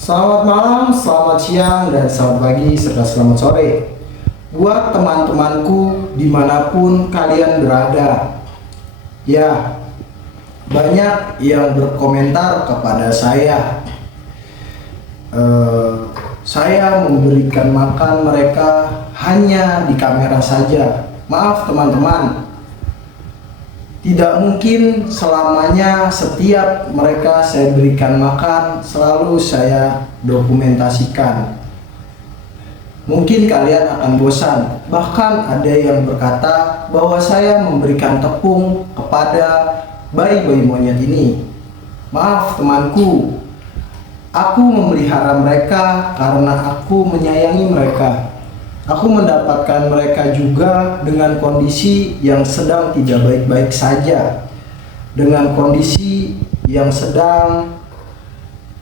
Selamat malam, selamat siang, dan selamat pagi, serta selamat sore. Buat teman-temanku dimanapun kalian berada. Ya, banyak yang berkomentar kepada saya. Saya memberikan makan mereka hanya di kamera saja. Maaf teman-teman, tidak mungkin selamanya setiap mereka saya berikan makan selalu saya dokumentasikan. Mungkin kalian akan bosan. Bahkan ada yang berkata bahwa saya memberikan tepung kepada bayi-bayi monyet ini. Maaf temanku, aku memelihara mereka karena aku menyayangi mereka. Aku mendapatkan mereka juga dengan kondisi yang sedang tidak baik-baik saja, dengan kondisi yang sedang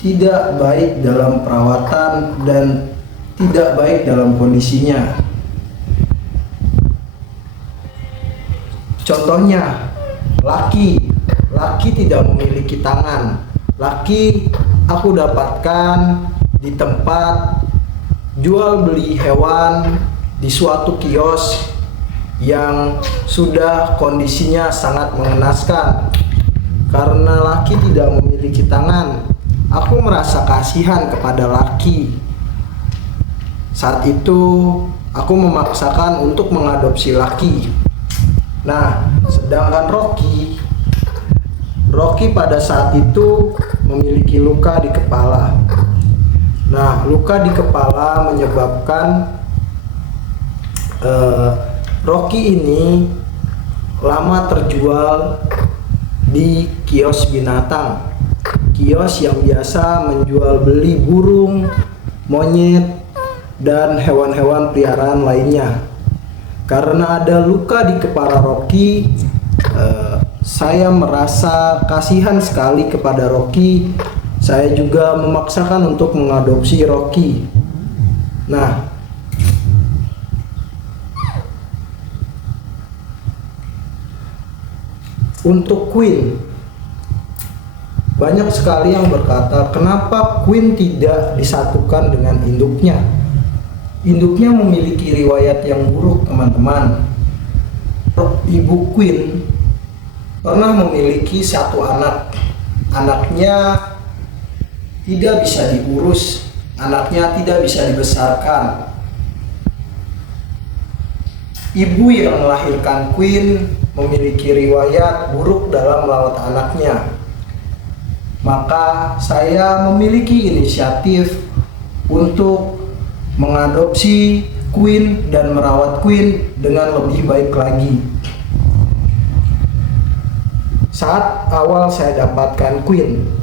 tidak baik dalam perawatan dan tidak baik dalam kondisinya. Contohnya, laki tidak memiliki tangan. Laki aku dapatkan di tempat jual beli hewan di suatu kios yang sudah kondisinya sangat mengenaskan. Karena laki tidak memiliki tangan, aku merasa kasihan kepada laki. Saat itu aku memaksakan untuk mengadopsi laki. Nah, sedangkan Rocky pada saat itu memiliki luka di kepala. Nah, luka di kepala menyebabkan Rocky ini lama terjual di kios binatang. Kios yang biasa menjual beli burung, monyet, dan hewan-hewan peliharaan lainnya. Karena ada luka di kepala Rocky, saya merasa kasihan sekali kepada Rocky. Saya juga memaksakan untuk mengadopsi Rocky. Nah, untuk Queen, banyak sekali yang berkata, kenapa Queen tidak disatukan dengan induknya? Induknya memiliki riwayat yang buruk, teman-teman. Ibu Queen pernah memiliki satu anak. Anaknya tidak bisa diurus, anaknya tidak bisa dibesarkan. Ibu yang melahirkan Queen memiliki riwayat buruk dalam merawat anaknya. Maka saya memiliki inisiatif untuk mengadopsi Queen dan merawat Queen dengan lebih baik lagi. Saat awal saya dapatkan Queen,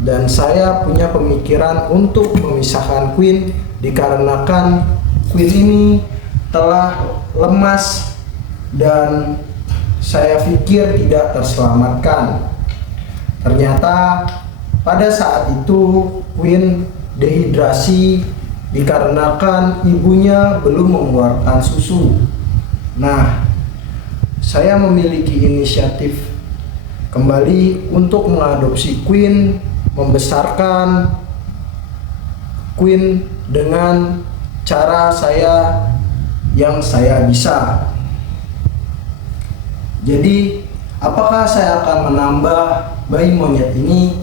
dan saya punya pemikiran untuk memisahkan Queen dikarenakan Queen ini telah lemas dan saya pikir tidak terselamatkan. Ternyata pada saat itu Queen dehidrasi dikarenakan ibunya belum mengeluarkan susu. Nah, saya memiliki inisiatif kembali untuk mengadopsi Queen, membesarkan Queen dengan cara saya yang saya bisa. Jadi, apakah saya akan menambah bayi monyet ini?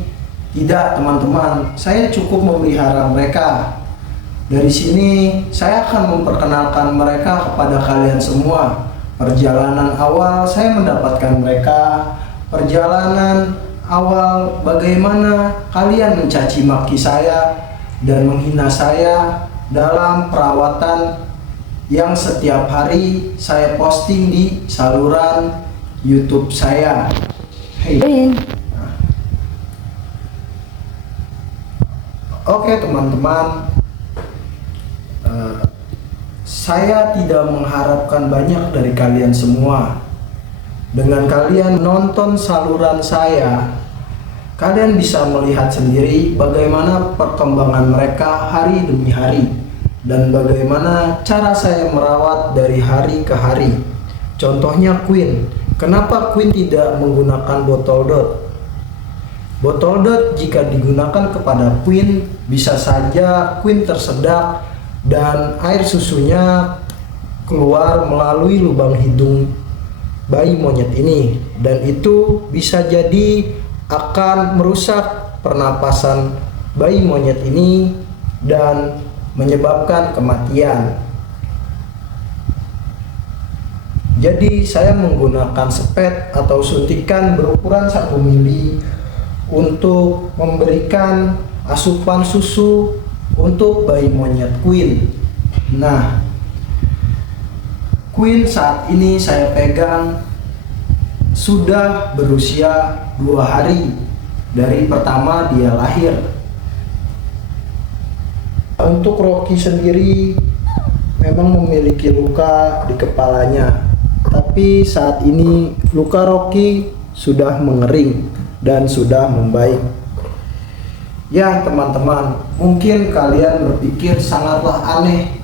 Tidak, teman-teman. Saya cukup memelihara mereka. Dari sini, saya akan memperkenalkan mereka kepada kalian semua. Perjalanan awal saya mendapatkan mereka. Perjalanan awal bagaimana kalian mencaci maki saya dan menghina saya dalam perawatan yang setiap hari saya posting di saluran YouTube saya. Hey. Oke teman-teman, saya tidak mengharapkan banyak dari kalian semua. Dengan kalian nonton saluran saya, kalian bisa melihat sendiri bagaimana perkembangan mereka hari demi hari dan bagaimana cara saya merawat dari hari ke hari. Contohnya Queen. Kenapa Queen tidak menggunakan botol dot? Botol dot jika digunakan kepada queen, bisa saja queen tersedak dan air susunya keluar melalui lubang hidung bayi monyet ini, dan itu bisa jadi akan merusak pernapasan bayi monyet ini dan menyebabkan kematian. Jadi saya menggunakan sepet atau suntikan berukuran 1 mili untuk memberikan asupan susu untuk bayi monyet queen. Nah, queen saat ini saya pegang sudah berusia 2 hari dari pertama dia lahir. Untuk Rocky sendiri memang memiliki luka di kepalanya, tapi saat ini luka Rocky sudah mengering dan sudah membaik. Ya teman-teman, mungkin kalian berpikir sangatlah aneh,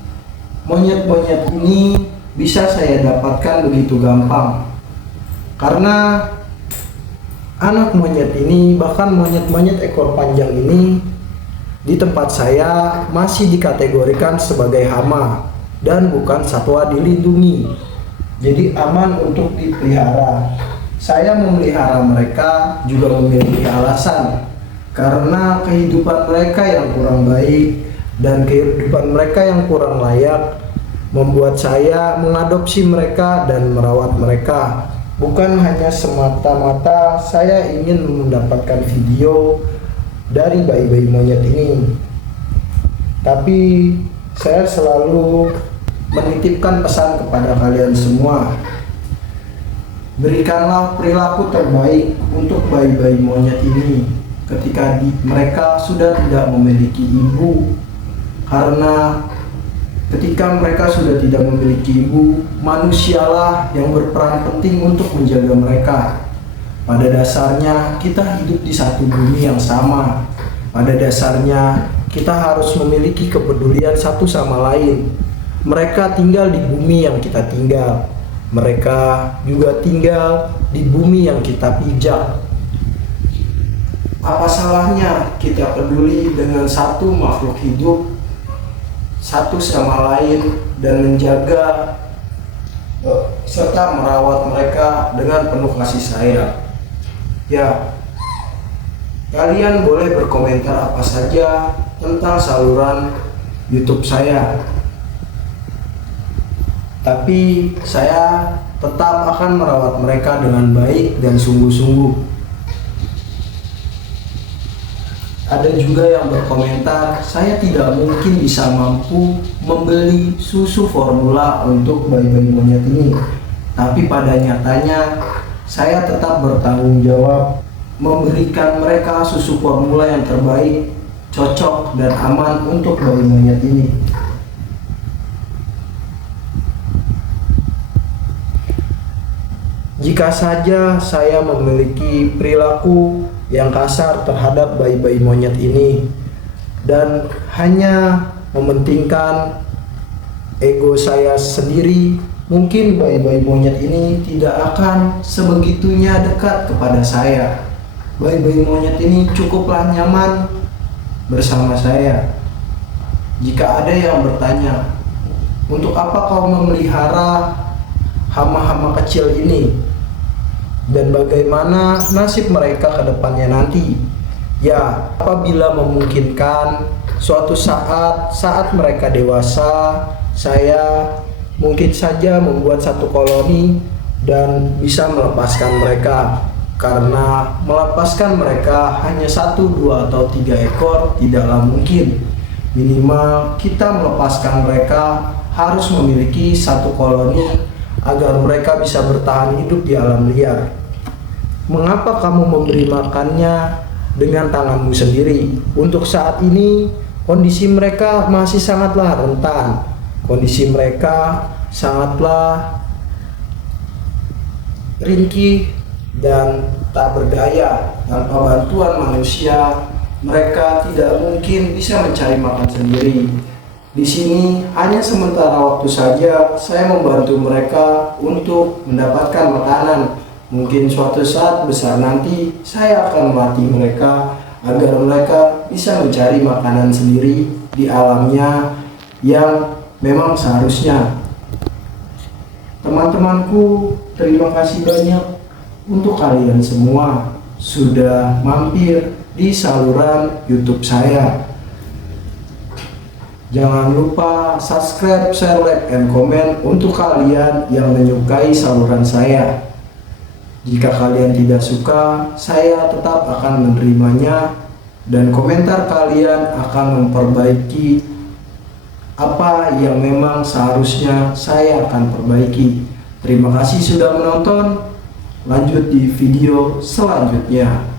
monyet-monyet ini bisa saya dapatkan begitu gampang. Karena anak monyet ini, bahkan monyet-monyet ekor panjang ini, di tempat saya masih dikategorikan sebagai hama dan bukan satwa dilindungi. Jadi aman untuk dipelihara. Saya memelihara mereka juga memiliki alasan, karena kehidupan mereka yang kurang baik dan kehidupan mereka yang kurang layak membuat saya mengadopsi mereka dan merawat mereka. Bukan hanya semata-mata saya ingin mendapatkan video dari bayi-bayi monyet ini, tapi saya selalu menitipkan pesan kepada kalian semua. Berikanlah perilaku terbaik untuk bayi-bayi monyet ini ketika mereka sudah tidak memiliki ibu, karena ketika mereka sudah tidak memiliki ibu, manusialah yang berperan penting untuk menjaga mereka. Pada dasarnya kita hidup di satu bumi yang sama. Pada dasarnya kita harus memiliki kepedulian satu sama lain. Mereka tinggal di bumi yang kita tinggal. Mereka juga tinggal di bumi yang kita pijak. Apa salahnya kita peduli dengan satu makhluk hidup satu sama lain dan menjaga serta merawat mereka dengan penuh kasih sayang? Ya, kalian boleh berkomentar apa saja tentang saluran YouTube saya, tapi saya tetap akan merawat mereka dengan baik dan sungguh-sungguh. Ada juga yang berkomentar, saya tidak mungkin bisa mampu membeli susu formula untuk bayi-bayi monyet ini. Tapi pada nyatanya, saya tetap bertanggung jawab memberikan mereka susu formula yang terbaik, cocok dan aman untuk bayi monyet ini. Jika saja saya memiliki perilaku yang kasar terhadap bayi-bayi monyet ini dan hanya mementingkan ego saya sendiri, mungkin bayi-bayi monyet ini tidak akan sebegitunya dekat kepada saya. Bayi-bayi monyet ini cukuplah nyaman bersama saya. Jika ada yang bertanya, untuk apa kau memelihara hama-hama kecil ini? Dan bagaimana nasib mereka ke depannya nanti? Ya, apabila memungkinkan, suatu saat mereka dewasa, saya mungkin saja membuat satu koloni dan bisa melepaskan mereka. Karena melepaskan mereka hanya 1, 2, atau 3 ekor tidaklah mungkin. Minimal kita melepaskan mereka harus memiliki satu koloni agar mereka bisa bertahan hidup di alam liar. Mengapa kamu memberi makannya dengan tanganmu sendiri? Untuk saat ini, kondisi mereka masih sangatlah rentan. Kondisi mereka sangatlah ringkih dan tak berdaya. Tanpa bantuan manusia, mereka tidak mungkin bisa mencari makan sendiri. Di sini hanya sementara waktu saja saya membantu mereka untuk mendapatkan makanan. Mungkin suatu saat besar nanti saya akan melatih mereka agar mereka bisa mencari makanan sendiri di alamnya yang memang seharusnya. Teman-temanku, terima kasih banyak untuk kalian semua sudah mampir di saluran YouTube saya. Jangan lupa subscribe, share, like, and comment untuk kalian yang menyukai saluran saya. Jika kalian tidak suka, saya tetap akan menerimanya dan komentar kalian akan memperbaiki apa yang memang seharusnya saya akan perbaiki. Terima kasih sudah menonton. Lanjut di video selanjutnya.